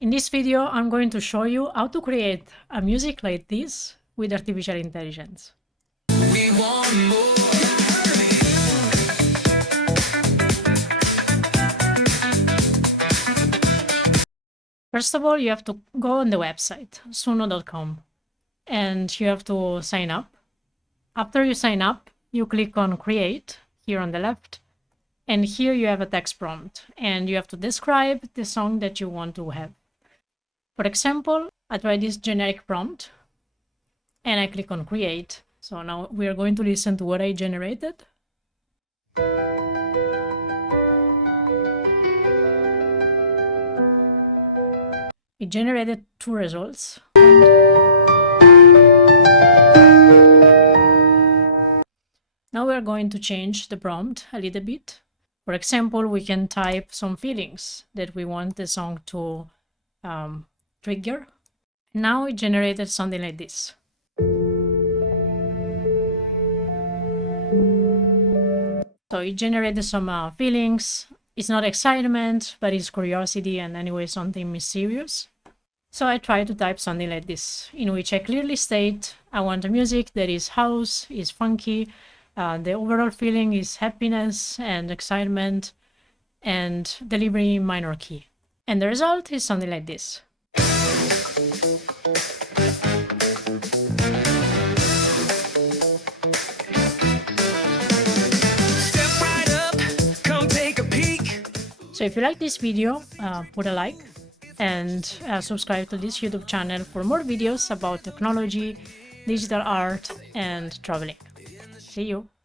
In this video, I'm going to show you how to create a music like this with artificial intelligence. We want more. First of all, you have to go on the website, suno.com, and you have to sign up. After you sign up, you click on Create here on the left, and here you have a text prompt, and you have to describe the song that you want to have. For example, I try this generic prompt, and I click on Create. So now we are going to listen to what I generated. It generated two results. Now we are going to change the prompt a little bit. For example, we can type some feelings that we want the song to trigger. Now it generated something like this. So it generated some feelings. It's not excitement, but it's curiosity and anyway something mysterious. So I try to type something like this, in which I clearly state I want a music that is house, is funky, the overall feeling is happiness and excitement, and delivery in minor key. And the result is something like this. So if you like this video, put a like and subscribe to this YouTube channel for more videos about technology, digital art, and traveling. See you!